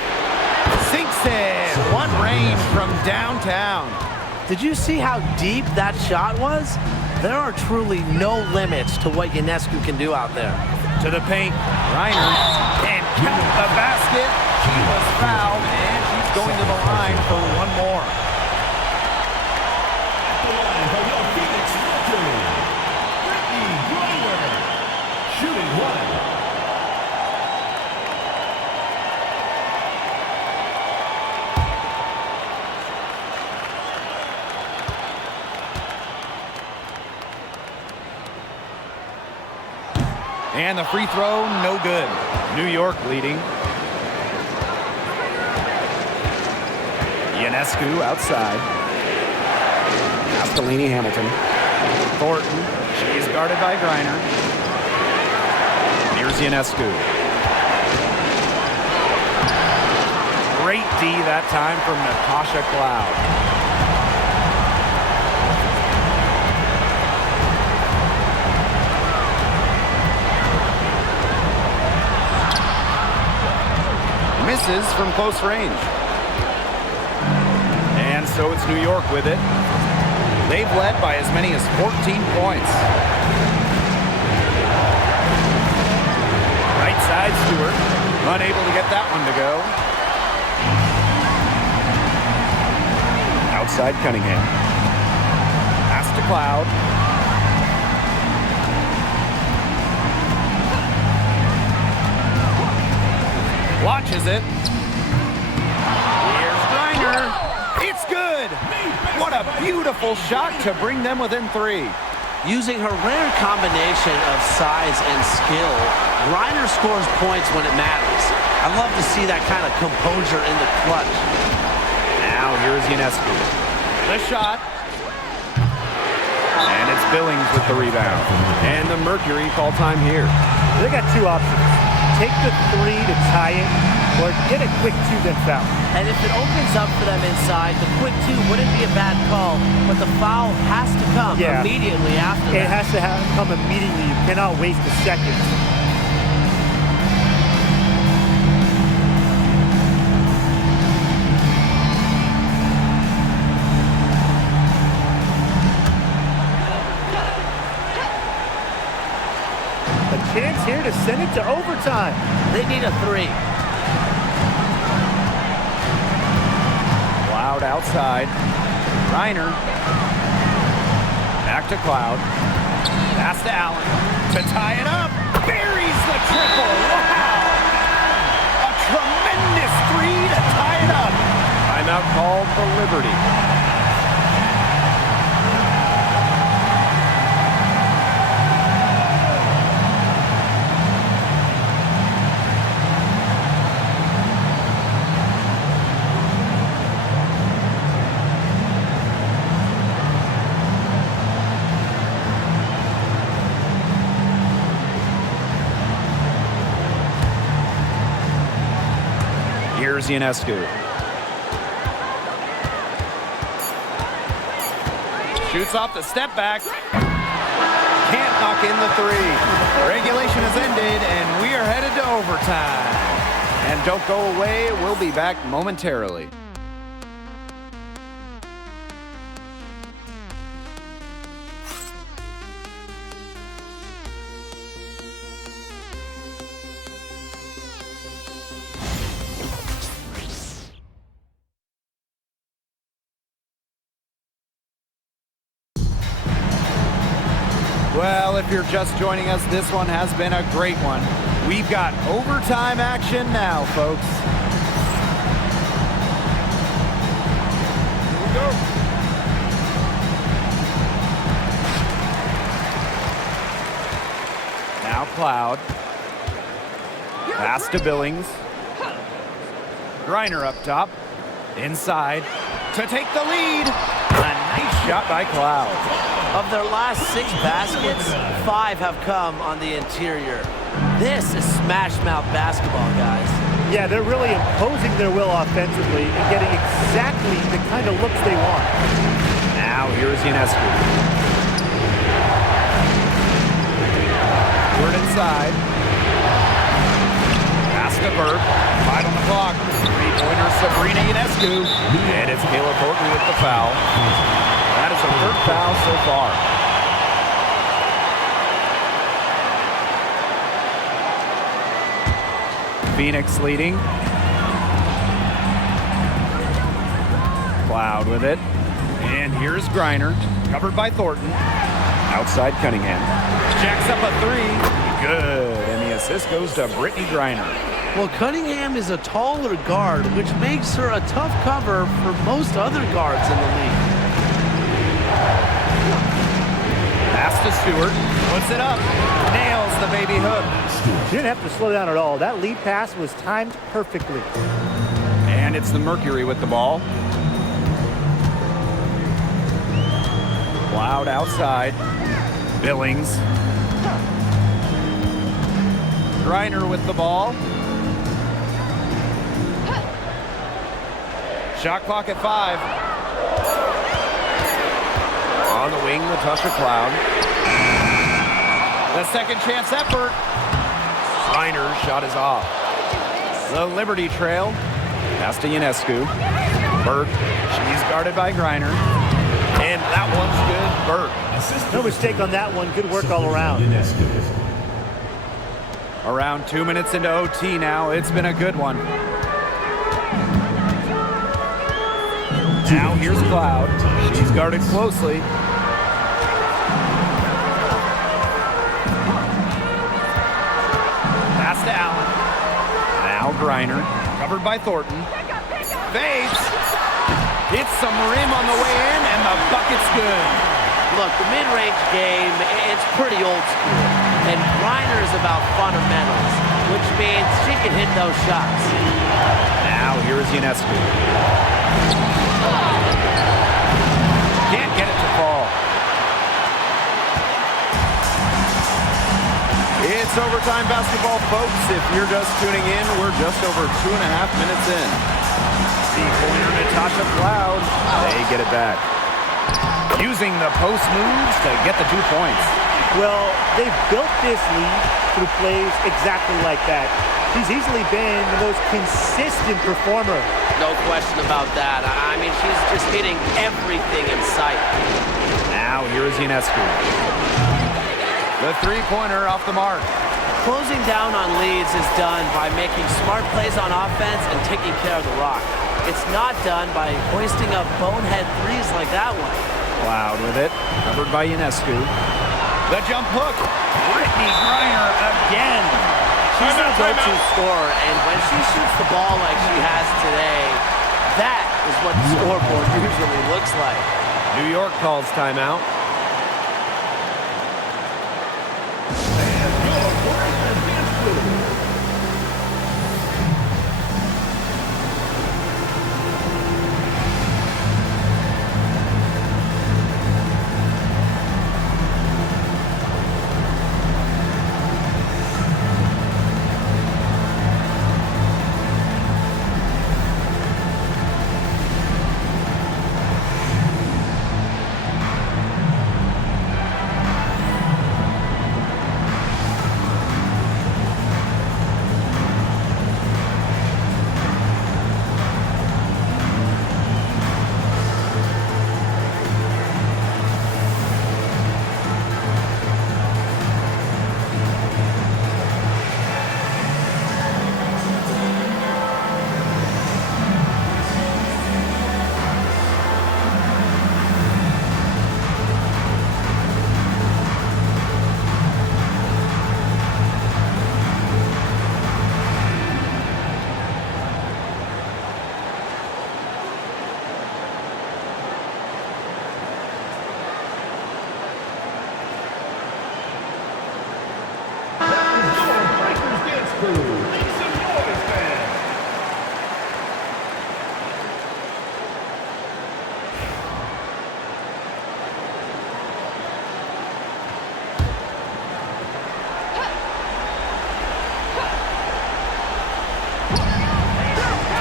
Sinks it. One range from downtown. Did you see how deep that shot was? There are truly no limits to what Ionescu can do out there. To the paint. Reiner. And count the basket. She was fouled, and she's going to the line for one more. At the line for your Phoenix Mercury, Brittany Griner. Shooting 1. And the free throw, no good. New York leading. Ionescu outside. Castellini Hamilton. Thornton. She's guarded by Griner. Here's Ionescu. Great D that time from Natasha Cloud. Misses from close range. And so it's New York with it. They've led by as many as 14 points. Right side, Stewart. Unable to get that one to go. Outside, Cunningham. Pass to Cloud. Launches it. Here's Griner. It's good. What a beautiful shot to bring them within 3. Using her rare combination of size and skill, Griner scores points when it matters. I love to see that kind of composure in the clutch. Now here's Ionescu. The shot. And it's Billings with the rebound. And the Mercury call time here. They got 2 options. Take the 3 to tie it, or get a quick 2 then foul. And if it opens up for them inside, the quick 2 wouldn't be a bad call, but the foul has to come immediately after that. It has to come immediately. You cannot waste a second. Chance here to send it to overtime. They need a 3. Cloud outside. Griner. Back to Cloud. Pass to Allen. To tie it up. Buries the triple. Wow. A tremendous 3 to tie it up. Timeout called for Liberty. Here's Ionescu. Shoots off the step back. Can't knock in the 3. Regulation has ended, and we are headed to overtime. And don't go away. We'll be back momentarily. Well, if you're just joining us, this one has been a great one. We've got overtime action now, folks. Here we go. Now Cloud. Pass to Billings. Griner up top. Inside to take the lead. A nice shot by Cloud. Of their last 6 baskets, 5 have come on the interior. This is smash mouth basketball, guys. Yeah, they're really imposing their will offensively and getting exactly the kind of looks they want. Now here's Ionescu. Word inside. Pass to Burke. 5 on the clock. 3-pointer Sabrina Ionescu. And it's Kayla Thornton with the foul. That is her 3rd foul so far. Phoenix leading. Cloud with it. And here's Griner, covered by Thornton. Outside Cunningham. Jacks up a 3. Good. And the assist goes to Brittany Griner. Well, Cunningham is a taller guard, which makes her a tough cover for most other guards in the league. Pass to Stewart. Puts it up. Nails the baby hook. She didn't have to slow down at all. That lead pass was timed perfectly. And it's the Mercury with the ball. Loud outside. Billings. Griner with the ball. Shot clock at 5. On the wing, Natasha Cloud. The second chance effort. Griner's shot is off. The Liberty Trail. Pass to Ionescu. Burke. She's guarded by Griner. And that one's good. Burke. No mistake on that one. Good work all around. Around 2 minutes into OT now. It's been a good one. Now here's Cloud. She's guarded closely. Pass to Allen. Now Griner. Covered by Thornton. Fades. Hits some rim on the way in, and the bucket's good. Look, the mid-range game, it's pretty old school. And Griner is about fundamentals, which means she can hit those shots. Now here's Ionescu. Can't get it to fall. It's overtime basketball, folks. If you're just tuning in, we're just over 2.5 minutes in. Three-pointer Natasha Cloud. They get it back. Using the post moves to get the 2 points. Well, they've built this lead through plays exactly like that. She's easily been the most consistent performer. No question about that. I mean, she's just hitting everything in sight. Now here is Ionescu. The three-pointer off the mark. Closing down on leads is done by making smart plays on offense and taking care of the rock. It's not done by hoisting up bonehead threes like that one. Cloud with it, covered by Ionescu. The jump hook. Brittany Griner again. She's a go-to scorer, and when she shoots the ball like she has today, that is what the scoreboard usually looks like. New York calls timeout.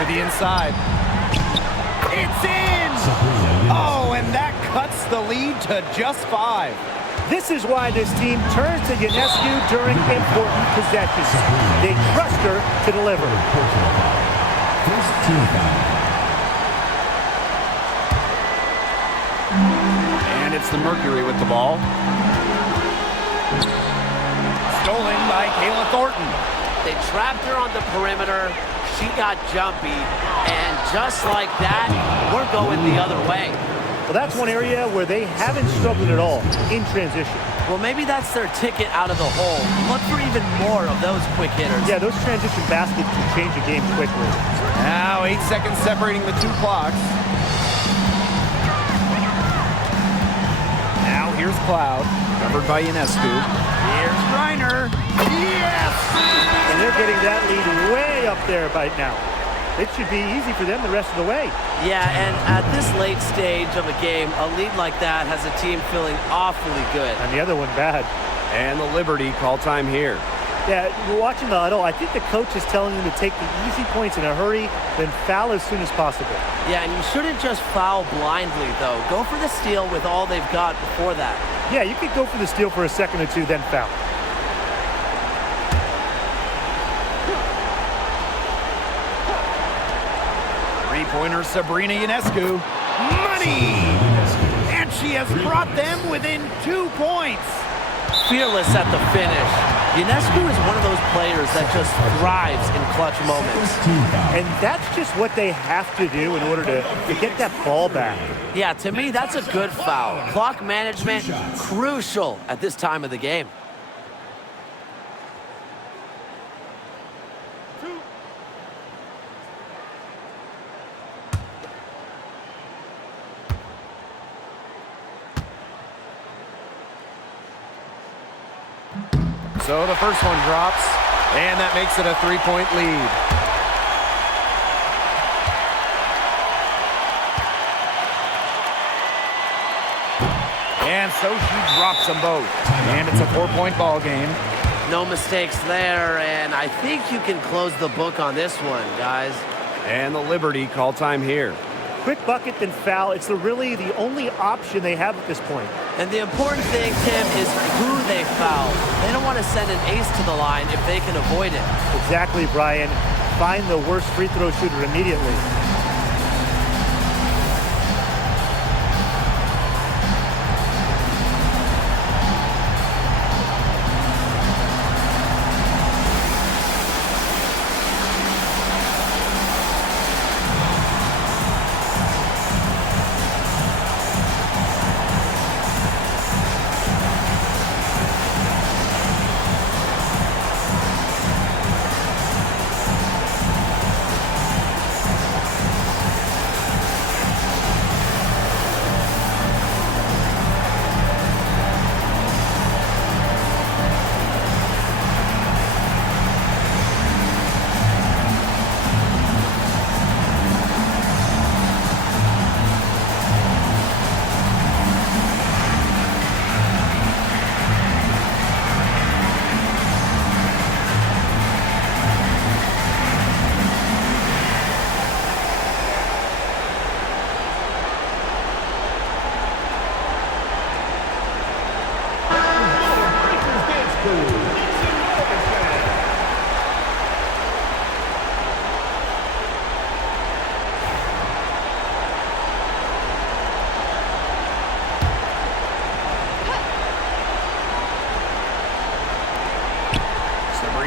The inside. It's in! Oh, and that cuts the lead to just 5. This is why this team turns to Ionescu during important possessions. They trust her to deliver. First team foul. And it's the Mercury with the ball. Stolen by Kayla Thornton. They trapped her on the perimeter. She got jumpy, and just like that, we're going the other way. Well, that's one area where they haven't struggled at all in transition. Well, maybe that's their ticket out of the hole. Look for even more of those quick hitters. Yeah, those transition baskets can change a game quickly. Now 8 seconds separating the 2 clocks. Now here's Cloud. Covered by Ionescu. Here's Griner. Yes! And they're getting that lead way up there right now. It should be easy for them the rest of the way. Yeah, and at this late stage of a game, a lead like that has a team feeling awfully good. And the other one bad. And the Liberty call time here. Yeah, we're watching the huddle. I think the coach is telling them to take the easy points in a hurry, then foul as soon as possible. Yeah, and you shouldn't just foul blindly, though. Go for the steal with all they've got before that. Yeah, you could go for the steal for a second or two, then foul. Three-pointer Sabrina Ionescu. Money! And she has brought them within 2 points. Fearless at the finish. Ionescu is one of those players that just thrives in clutch moments. And that's just what they have to do in order to get that ball back. Yeah, to me, that's a good foul. Clock management, crucial at this time of the game. So the first one drops, and that makes it a 3-point lead. And so she drops them both. And it's a 4-point ball game. No mistakes there, and I think you can close the book on this one, guys. And the Liberty call time here. Quick bucket, then foul. It's really the only option they have at this point. And the important thing, Tim, is who they foul. They don't want to send an ace to the line if they can avoid it. Exactly, Brian. Find the worst free throw shooter immediately.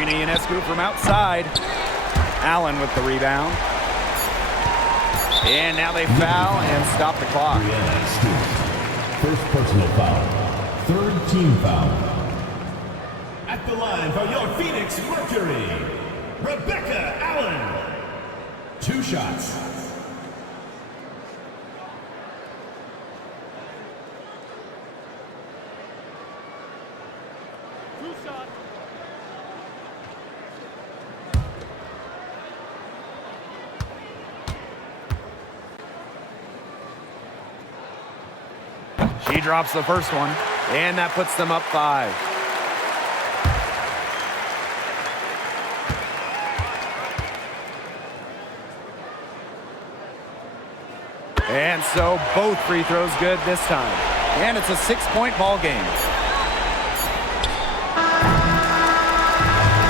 Ionescu from outside. Allen with the rebound. And now they foul and stop the clock. First personal foul. Third team foul. At the line for your Phoenix Mercury, Rebecca Allen. 2 shots. She drops the first one, and that puts them up 5. And so both free throws good this time. And it's a 6-point ball game.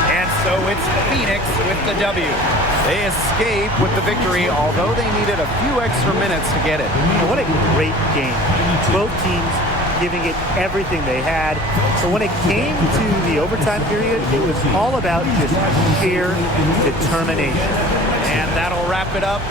And so it's Phoenix with the W. They escape with the victory, although they needed a few extra minutes to get it. What a great game. Both teams giving it everything they had. So when it came to the overtime period, it was all about just sheer determination. And that'll wrap it up.